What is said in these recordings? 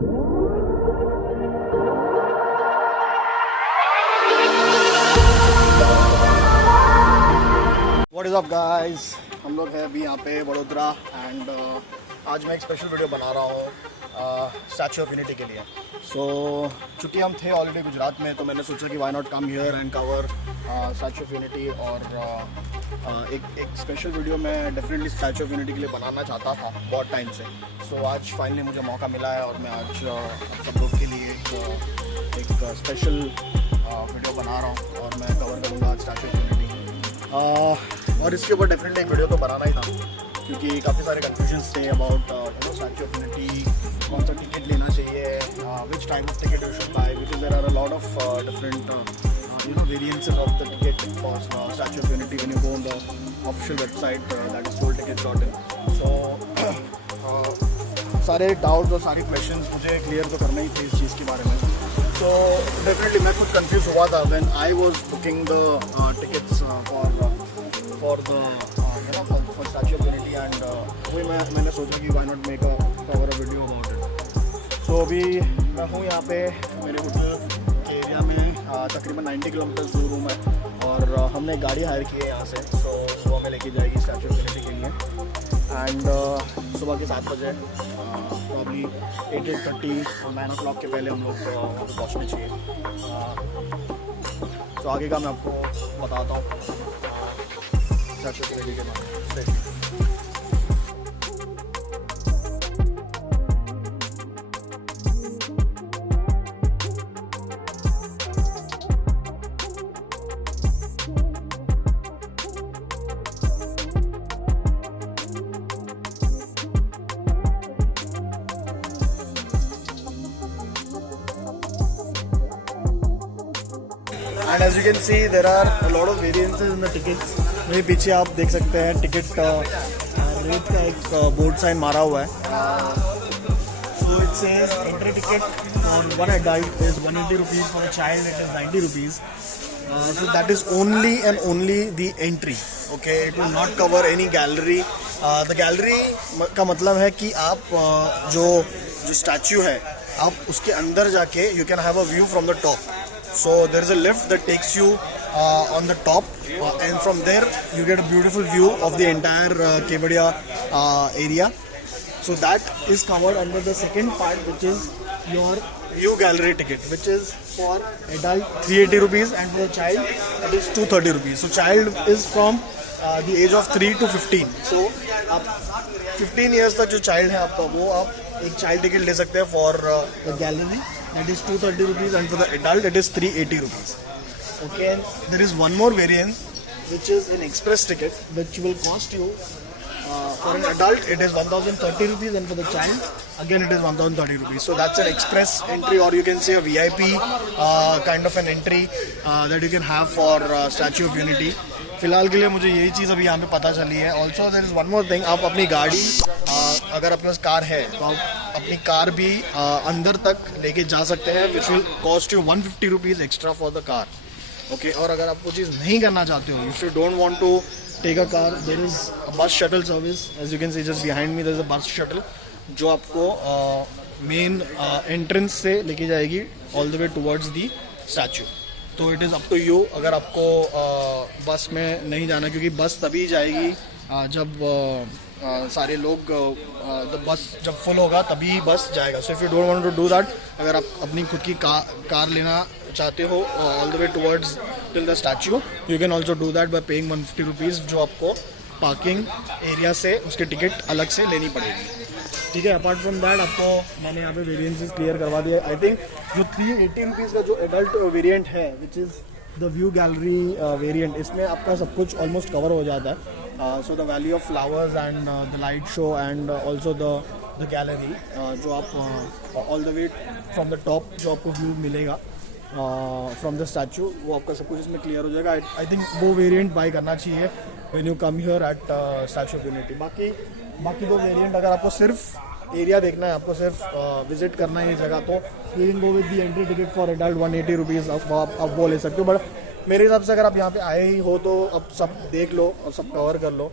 What is up guys, हम लोग हैं अभी यहाँ पे वडोदरा एंड आज मैं एक स्पेशल वीडियो बना रहा हूँ स्टैचू ऑफ यूनिटी के लिए। सो चूँकि हम थे ऑलरेडी गुजरात में, तो मैंने सोचा कि why not come here and cover Statue of Unity. और एक स्पेशल वीडियो मैं डेफिनेटली स्टैचू ऑफ यूनिटी के लिए बनाना चाहता था बहुत टाइम से। सो आज फाइनली मुझे मौका मिला है और मैं आज सब लोग के लिए एक स्पेशल वीडियो बना रहा हूँ और मैं कवर करूँगा स्टैचू ऑफ यूनिटी। और इसके ऊपर डेफिनेटली एक वीडियो तो बनाना ही था, क्योंकि काफ़ी सारे कन्फ्यूजन्स थे अबाउट स्टैचू ऑफ यूनिटी, कौन सा टिकट लेना चाहिए, which type of ticket you should buy, because there are a lot of different variances of the ticket for Statue of Unity when you go on the official website that is soldtickets.in. So सारे doubts और सारी questions मुझे clear तो करना ही थे इस चीज़ के बारे में। So definitely मैं खुद कंफ्यूज हुआ था when I was booking the tickets for the for Statue of Unity and वही मैंने सोचा कि why not make a cover a video about it. So अभी मैं हूँ यहाँ पे मेरे होटल के एरिया में, तकरीबन 90 किलोमीटर दूर हूँ मैं, और हमने गाड़ी हायर की है यहाँ से। सो वो हमें लेके जाएगी स्टैचू ऑफ यूनिटी के लिए एंड सुबह के 7 बजे प्रॉब्ली 8:30 और 9 o'clock के पहले हम लोग वहाँ पर पहुँचने चाहिए। तो आगे का मैं आपको बताता हूँ स्टैचू ऑफ यूनिटी के बारे में। And as you can see, there are a lot of variances in the tickets. मेरे पीछे आप देख सकते हैं टिकट रेट का एक बोर्ड साइन मारा हुआ है। So it says entry ticket for one adult is 180 rupees, for a child it is 90 rupees. So that is only and only the entry. Okay, it will not cover any gallery. The gallery का मतलब है कि आप जो statue है आप उसके अंदर जाके you can have a view from the top. So there is a lift that takes you on the top and from there you get a beautiful view of the entire Kevadia area. So that is covered under the second part, which is your view gallery ticket, which is for adult 380 rupees and for the child it is 230 rupees. So child is from the age of 3 to 15. So आप 15 years तक जो child है आपका, वो आप एक child ticket ले सकते हैं for the gallery. That is 230 rupees and for the adult it is 380 rupees. Okay, and there is one more variant which is an express ticket which will cost you for an adult it is 1030 rupees and for the child again it is 1030 rupees. So that's an express entry, or you can say a VIP kind of an entry that you can have for Statue of Unity. फिलहाल के लिए मुझे यही चीज़ अभी यहाँ पे पता चली है। Also there is one more thing, आप अपनी गाड़ी अगर आपके पास कार है तो आप अपनी कार भी अंदर तक लेके जा सकते हैं, which will cost you 150 rupees extra for the car. Okay, और अगर आप वो चीज़ नहीं करना चाहते हो, if you don't want to take a car, there is a bus shuttle service. As you can see just behind me there is a bus shuttle जो आपको मेन एंट्रेंस से लेके जाएगी all the way towards the statue. तो it is up to you, अगर आपको बस में नहीं जाना, क्योंकि बस तभी जाएगी जब सारे लोग बस जब फुल होगा तभी बस जाएगा। So if you don't want to do that, अगर आप अपनी खुद की कार लेना चाहते हो all the way towards till the statue, you can also do that by paying 150 rupees, जो आपको पार्किंग एरिया से उसकी टिकट अलग से लेनी पड़ेगी। ठीक है, अपार्ट फ्रॉम दैट आपको मैंने यहाँ पे वेरिएंसेस क्लियर करवा दिया। आई थिंक जो 380 रुपीज़ का जो एडल्ट वेरिएंट है which is the view gallery variant, इसमें आपका सब कुछ ऑलमोस्ट कवर हो जाता है। So the valley of flowers and the light show and also the gallery, जो आप all the way from the top जो आपको व्यू मिलेगा फ्रॉम द स्टैचू, वो आपका सब कुछ इसमें क्लियर हो जाएगा। आई थिंक वो वेरिएंट बाई करना चाहिए when you come here eight statue of unity. बाकी दो वेरिएंट, अगर आपको सिर्फ एरिया देखना है, आपको सिर्फ विजिट करना है ये जगह, तो you can go with the entry ticket for adult 180 rupees, आप वो ले सकते हो। बट मेरे हिसाब से अगर आप यहाँ पे आए ही हो तो अब सब देख लो और सब कवर कर लो।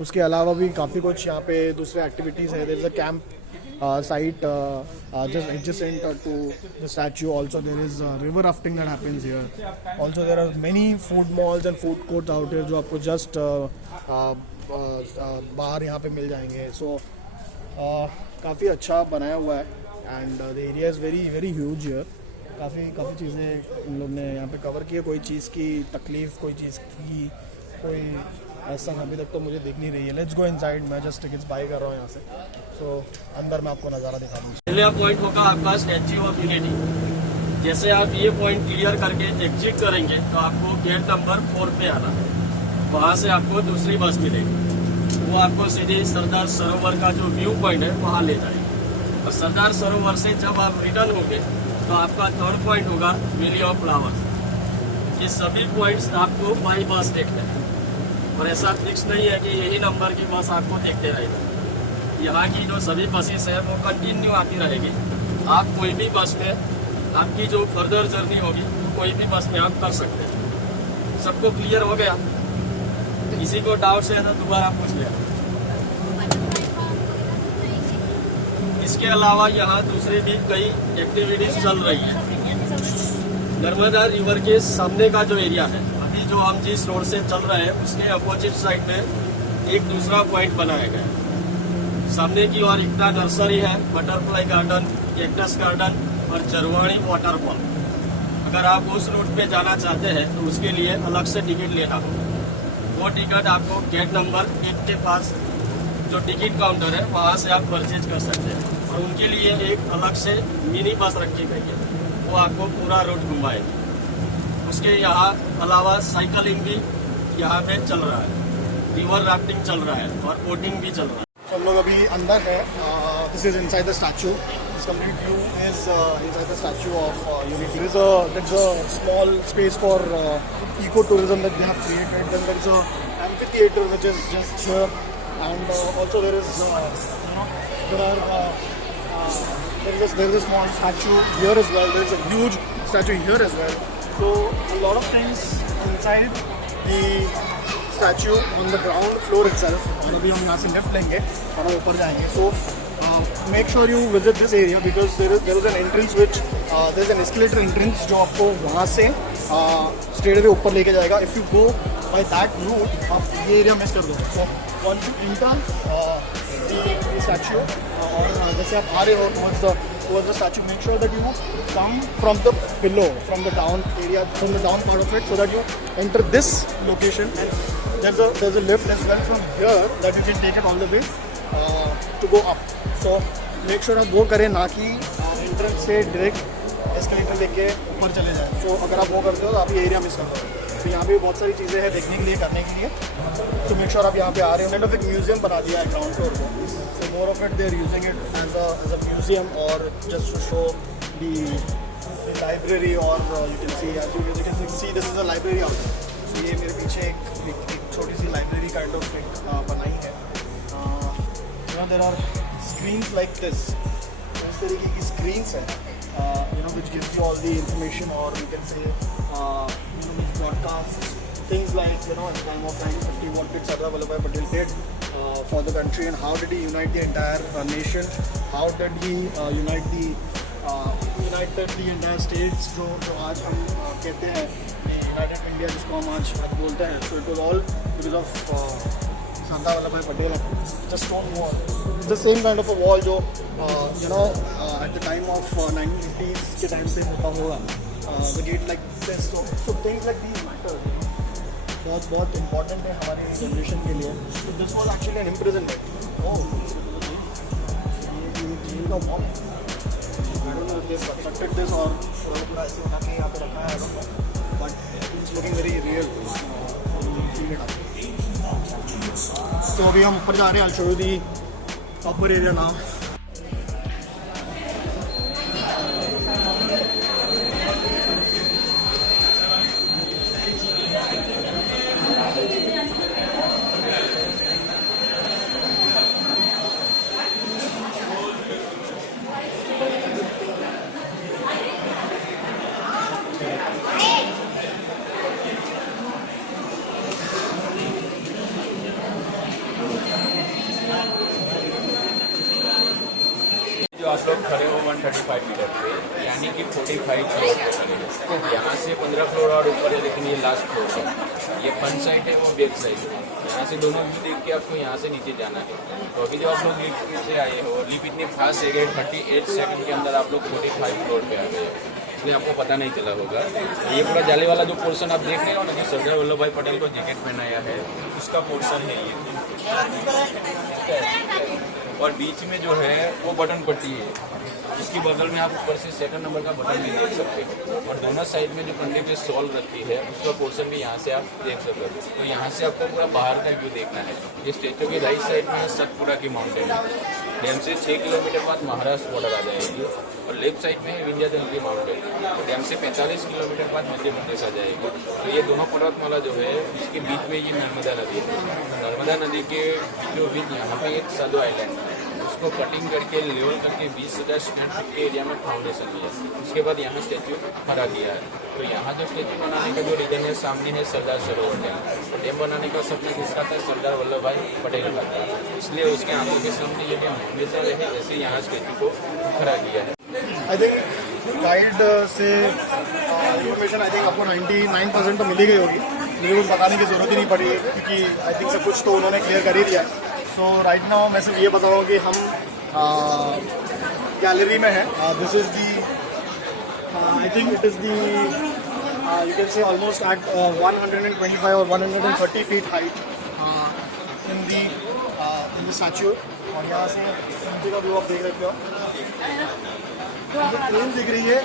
उसके अलावा भी काफ़ी कुछ यहाँ पे दूसरे एक्टिविटीज़ है। There is a camp site just adjacent to the statue. Also there is river rafting that happens here. Also there are many food malls and food courts out here जो आपको just बाहर यहाँ पे मिल जाएंगे. So काफ़ी अच्छा बनाया हुआ है and the area is very huge here. काफ़ी चीज़ें इन लोग ने यहाँ पे कवर की है. कोई चीज़ की तकलीफ़, कोई चीज़ की कोई ऐसा अभी तक तो मुझे दिख नहीं रही है. Let's go inside. मैं जस्ट टिकट्स बाई कर रहा हूँ यहाँ से. तो अंदर मैं आपको नज़ारा दिखा दूँ. पहला पॉइंट होगा आपका स्टैच्यू ऑफ यूनिटी. जैसे आप ये पॉइंट क्लियर करके एग्जिट करेंगे तो आपको गेट नंबर 4 पे आना. वहाँ से आपको दूसरी बस मिलेगी. वो आपको सीधे सरदार सरोवर का जो व्यू पॉइंट है वहाँ ले जाएगी. और सरदार सरोवर से जब आप रिटर्न होंगे तो आपका थर्ड पॉइंट होगा वैली ऑफ फ्लावर्स. ये सभी पॉइंट्स आपको बाई बस देखते हैं और ऐसा फिक्स नहीं है कि यही नंबर की बस आपको देखते रहेगा. यहाँ की जो सभी बसेस है वो कंटिन्यू आती रहेगी. आप कोई भी बस में आपकी जो फर्दर जर्नी होगी कोई भी बस में आप कर सकते हैं. सबको क्लियर हो गया? किसी को डाउट है तो दोबारा पूछ लिया. इसके अलावा यहाँ दूसरे भी कई एक्टिविटीज चल रही है. नर्मदा रिवर के सामने का जो एरिया है, अभी जो हम जिस रोड से चल रहे हैं उसके अपोजिट साइड में एक दूसरा पॉइंट बनाया गया है. सामने की ओर एकता नर्सरी है, बटरफ्लाई गार्डन, कैक्टस गार्डन और जरवाणी वाटरफॉल. अगर आप उस रूट पे जाना चाहते हैं तो उसके लिए अलग से टिकट लेना होगा. वो टिकट आपको गेट नंबर 1 के पास जो टिकट काउंटर है वहाँ से आप परचेज कर सकते हैं. और उनके लिए एक अलग से मिनी बस रखी गई है, वो आपको पूरा रूट घुमाएगी. उसके यहाँ अलावा साइकिलिंग भी यहाँ पे चल रहा है, रिवर राफ्टिंग चल रहा है और बोटिंग भी चल रहा है. हम लोग अभी अंदर है. This is inside the statue. This complete view is inside the Statue of Unity. There is a small space for eco tourism that they have created. Then there is a amphitheater which is just here, and also there is there is a small statue here as well. There is a huge statue here as well. So a lot of things inside the statue on the ground floor itself. और अभी हम यहाँ से lift लेंगे और हम ऊपर जाएंगे. So make sure you visit this area because there is an entrance which there is an escalator entrance जो आपको वहाँ से स्ट्रेट वे ऊपर लेके जाएगा. If you go by that route आप ये एरिया मिस कर दोगे. So once you enter the statue और जैसे आप आ रहे हो towards the statue, make sure that you come from the below, from the down area, from the down part of it, so that you enter this location. And there's a lift as well from here that you can take it all the way to go up. So make sure आप वो करें ना कि entrance से direct escalator लेके ऊपर चले जाएं. So अगर आप वो करते हो तो आप ये एरिया मिस कर दो. तो यहाँ पे बहुत सारी चीज़ें हैं देखने के लिए, करने के लिए. तो मेक श्योर आप यहाँ पे आ रहे हो. काइंड ऑफ एक म्यूजियम बना दिया है ग्राउंड फ्लोर को. So more of it they are using it as a museum or just to show the library or you can see, as you can see this is a library out there. So ये मेरे पीछे एक छोटी सी library kind of एक बनाई है. There are screens like this. इस तरीके की स्क्रीन्स हैं which gives you all the information, or you can say which broadcasts things like at the time of 1950 what did Sardar Vallabhbhai Patel did for the country and how did he unite the entire nation, how did he united the entire states जो आज हम कहते हैं United India जिसको हम आज बोलते हैं. So it was all because of Sardar Vallabhbhai Patel. It's a stone wall. It's the same kind of a wall जो at the time of 1950s के टाइम पे होता होगा. The gate like this. So things like these matter. बहुत important है हमारे generation के लिए. So this was actually an imprisonment. Oh, ये जेल का wall. I don't know if they constructed this or पूरा ऐसे बना के यहाँ पे रखा है. I don't know. But it's looking very real. Feel it up. तो अभी हम ऊपर जा रहे हैं. I'll show you the upper area now. आप लोग खड़े हो 135 मीटर पे, यानी कि 45 फ्लोर पे खड़े हो। यहाँ से 15 फ्लोर और ऊपर है, लेकिन ये लास्ट फ्लोर है। ये फ्रंट साइड है, वो बैक साइड है। यहाँ से दोनों व्यू देख के आपको यहाँ से नीचे जाना है। तो अभी जो आप लोग लिफ्ट से आए हो, लिफ्ट इतनी फास्ट है कि 38 सेकंड के अंदर आप लोग 45 फ्लोर पे आ गए हो, इसलिए आपको पता नहीं चला होगा। ये पूरा जाले वाला जो पोर्शन आप देख रहे हो ना, जो सरदार वल्लभ भाई पटेल को जैकेट पहनाया है, उसका पोर्शन है ये। और बीच में जो है वो बटन पट्टी है, उसके बगल में आप ऊपर से सेकंड नंबर का बटन भी देख सकते हो। और दोनों साइड में जो कंधे पे सॉल रखी है, उसका पोर्शन भी यहाँ से आप देख सकते हो। तो यहाँ से आपको पूरा बाहर का व्यू देखना है। ये स्टेचू की राइट साइड में सतपुड़ा की माउंटेन है। डैम से 6 किलोमीटर बाद महाराष्ट्र बॉर्डर आ जाएगी। और लेफ्ट साइड में है विंध्याचल की माउंटेन। डैम से 45 किलोमीटर बाद मध्य प्रदेश आ जाएगी। तो ये दोनों पर्वतमाला जो है, इसके बीच में ये नर्मदा नदी है। नर्मदा नदी के बीचों बीच यहाँ पे एक साधु आइलैंड है, उसको कटिंग करके लेवल करके 20,000 स्क्वायर फीट के एरिया में फाउंडेशन किया। उसके बाद यहाँ स्टैचू खड़ा किया है। तो यहाँ जो स्टैचू बनाने का जो रीजन है, सामने है सरदार सरोवर डैम। डैम बनाने का सपना किसका था? सरदार वल्लभ भाई पटेल का था। इसलिए उसके आंखों के सामने ये डैम हमेशा रहे, ऐसे यहाँ स्टैचू को खड़ा किया है। आई थिंक गाइड से इन्फॉर्मेशन आई थिंक आपको 99% तो मिली गई होगी। मुझे कुछ बताने की ज़रूरत ही नहीं पड़ी, क्योंकि आई थिंक सब कुछ तो उन्होंने क्लियर कर ही दिया। सो राइट नाउ मैं सिर्फ ये बताऊँ कि हम गैलरी में हैं। This is the, I think it is the, you can say almost at 125 और 130 feet height in the statue. और यहाँ से नीचे का व्यू आप देख सकते हो, ट्रेन दिख रही है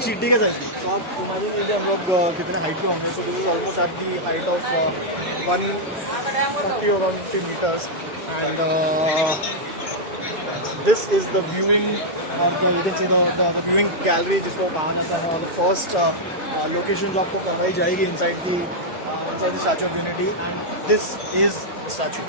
चीटी के जैसे। तो आप इमेजिन कीजिए हम लोग कितने हाइट पे होंगे। So this is almost at the height of 140 और 150 metres. And this is the viewing, you can see the viewing gallery जिसको कहा जाता है। और द फर्स्ट लोकेशन जो आपको करवाई जाएगी inside the statue of unity. And this is the statue.